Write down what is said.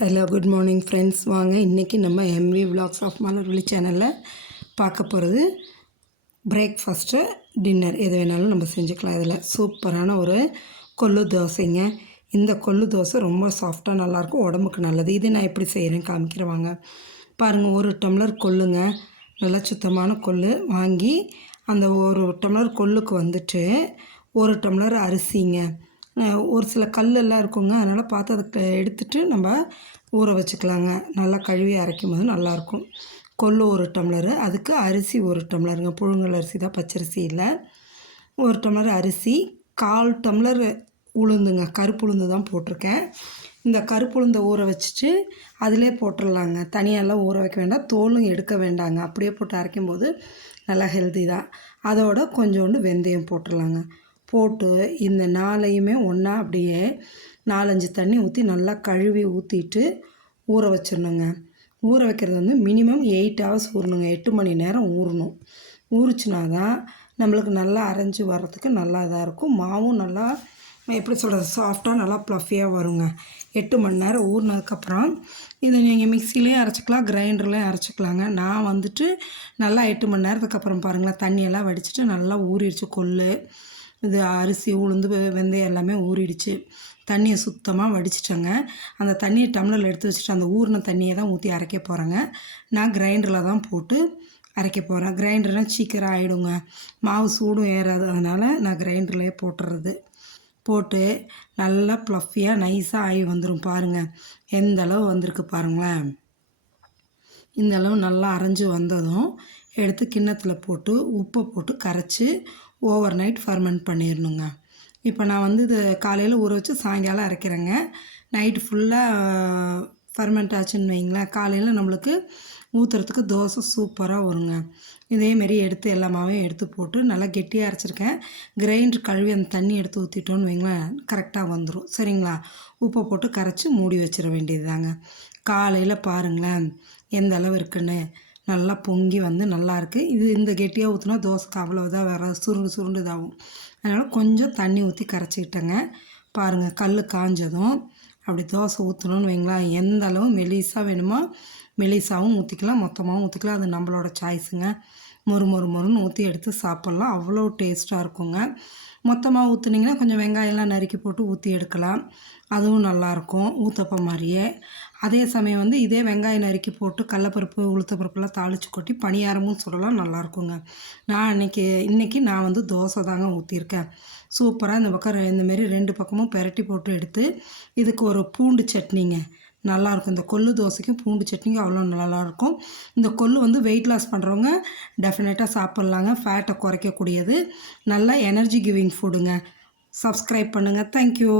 Hello good morning friends. வாங்க இன்றைக்கி நம்ம எம்வி விலாக்ஸ் ஆஃப் மலர்விழி சேனலில் பார்க்க போகிறது பிரேக்ஃபாஸ்ட்டு டின்னர் எது வேணாலும் நம்ம செஞ்சுக்கலாம். இதில் சூப்பரான ஒரு கொள்ளு தோசைங்க. இந்த கொள்ளு தோசை ரொம்ப சாஃப்டாக நல்லாயிருக்கும், உடம்புக்கு நல்லது. இது நான் எப்படி செய்கிறேன்னு காமிக்கிறேன் வாங்க. பாருங்கள், ஒரு டம்ளர் கொள்ளுங்க, நல்லா சுத்தமான கொள்ளு வாங்கி அந்த ஒரு டம்ளர் கொள்ளுக்கு வந்துட்டு ஒரு டம்ளர் அரிசிங்க. ஒரு சில கல்லெல்லாம் இருக்குங்க, அதனால் பார்த்து அதை எடுத்துகிட்டு நம்ம ஊற வச்சுக்கலாங்க. நல்லா கழுவி அரைக்கும் போது நல்லாயிருக்கும். கொள்ளு ஒரு டம்ளரு, அதுக்கு அரிசி ஒரு டம்ளருங்க. புழுங்கல் அரிசி தான், பச்சரிசி இல்லை. ஒரு டம்ளர் அரிசி, 1/4 டம்ளர் உளுந்துங்க, கருப்பு உளுந்து தான் போட்டிருக்கேன். இந்த கருப்பு உளுந்தை ஊற வச்சுட்டு அதிலே போட்டுடலாங்க. தனியாலாம் ஊற வைக்க வேண்டாம், தோலும் எடுக்க வேண்டாங்க. அப்படியே போட்டு அரைக்கும் போது நல்லா ஹெல்தி தான். அதோட கொஞ்சோண்டு வெந்தயம் போட்டுடலாங்க. போட்டு இந்த 4ஐயுமே ஒன்றா அப்படியே 4-5 தண்ணி ஊற்றி நல்லா கழுவி ஊற்றிட்டு ஊற வச்சிடணுங்க. ஊற வைக்கிறது வந்து மினிமம் 8 ஹவர்ஸ் ஊறணுங்க. 8 மணி நேரம் ஊறணும். ஊறிச்சினா தான் நம்மளுக்கு நல்லா அரைஞ்சி வர்றதுக்கு நல்லா இதாக இருக்கும். மாவும் நல்லா எப்படி சொல்கிறது, சாஃப்டாக நல்லா ப்ளஃபியாக வருங்க. 8 மணி நேரம் ஊறினதுக்கப்புறம் இதை நீங்கள் மிக்சிலேயும் அரைச்சிக்கலாம், கிரைண்டர்லேயும் அரைச்சிக்கலாங்க. நான் வந்துட்டு நல்லா 8 மணி நேரத்துக்கு அப்புறம் பாருங்களேன், தண்ணியெல்லாம் வடிச்சிட்டு நல்லா ஊறிடுச்சு கொள்ளு. இது அரிசி, உளுந்து, வெந்தயம் எல்லாமே ஊறிடுச்சு. தண்ணியை சுத்தமாக வடிச்சிட்டேங்க. அந்த தண்ணியை டம்ளரில் எடுத்து வச்சுட்டு அந்த ஊறின தண்ணியை தான் ஊற்றி அரைக்க போகிறேங்க. நான் கிரைண்டரில் தான் போட்டு அரைக்க போகிறேன். கிரைண்டர்னால் சீக்கிரம் ஆகிடுங்க, மாவு சூடும் ஏறாது. அதனால் நான் கிரைண்டர்லேயே போட்டுறது. போட்டு நல்லா ப்ளஃபியாக நைஸாக ஆகி வந்துடும். பாருங்கள் எந்த அளவு வந்திருக்கு பாருங்களேன். இந்த அளவு நல்லா அரைஞ்சி வந்ததும் எடுத்து கிண்ணத்தில் போட்டு உப்பை போட்டு கரைச்சி ஓவர் நைட் ஃபர்மெண்ட் பண்ணிடணுங்க. இப்போ நான் வந்து இது காலையில் ஊற வச்சு சாயங்காலம் அரைக்கிறேங்க. நைட்டு ஃபுல்லாக ஃபர்மெண்ட் ஆச்சுன்னு வைங்களேன், காலையில் நம்மளுக்கு ஊற்றுறதுக்கு தோசை சூப்பராக வருங்க. இதேமாரி எடுத்து எல்லா மாவையும் எடுத்து போட்டு நல்லா கெட்டியாக அரைச்சிருக்கேன். கிரைண்டர் கழுவி அந்த தண்ணி எடுத்து ஊற்றிட்டோன்னு வைங்களேன், கரெக்டாக வந்துடும். சரிங்களா? உப்பை போட்டு கரைச்சி மூடி வச்சிட வேண்டியது தாங்க. காலையில் பாருங்களேன் எந்த அளவு இருக்குன்னு நல்லா பொங்கி வந்து நல்லாயிருக்கு. இந்த கெட்டியாக ஊற்றினா தோசைக்கு அவ்வளோதான், வேறு சுருண்டு சுருண்டு இதாகும். அதனால் கொஞ்சம் தண்ணி ஊற்றி கரைச்சிக்கிட்டேங்க. பாருங்கள், கல் காஞ்சதும் அப்படி தோசை ஊற்றணுன்னு வைங்களேன், எந்த அளவு மெலிசாக வேணுமோ மெலிசாவும் ஊற்றிக்கலாம், மொத்தமாகவும் ஊற்றிக்கலாம். அது நம்மளோட சாய்ஸுங்க. மொறுன்னு ஊற்றி எடுத்து சாப்பிட்லாம், அவ்வளோ டேஸ்ட்டாக இருக்குங்க. மொத்தமாக ஊற்றுனீங்கன்னா கொஞ்சம் வெங்காயம்லாம் நறுக்கி போட்டு ஊற்றி எடுக்கலாம், அதுவும் நல்லாயிருக்கும் ஊத்தப்பம் மாதிரியே. அதே சமயம் வந்து இதே வெங்காயம் நறுக்கி போட்டு கடலப்பருப்பு, உளுத்தப்பருப்புலாம் தாளித்து கொட்டி பணியாரமும் சுடலாம், நல்லாயிருக்குங்க. நான் இன்றைக்கி நான் வந்து தோசை தாங்க ஊற்றிருக்கேன். சூப்பராக இந்த பக்கம் இந்தமாரி 2 பக்கமும் பெரட்டி போட்டு எடுத்து இதுக்கு ஒரு பூண்டு சட்னிங்க நல்லாயிருக்கும். இந்த கொள்ளு தோசைக்கும் பூண்டு சட்னிக்கும் அவ்வளோ நல்லாயிருக்கும். இந்த கொள்ளு வந்து வெயிட் லாஸ் பண்ணுறவங்க டெஃபினட்டாக சாப்பிட்லாங்க. ஃபேட்டை குறைக்கக்கூடியது, நல்லா எனர்ஜி கிவிங் ஃபுட்டுங்க. சப்ஸ்கிரைப் பண்ணுங்கள். தேங்க்யூ.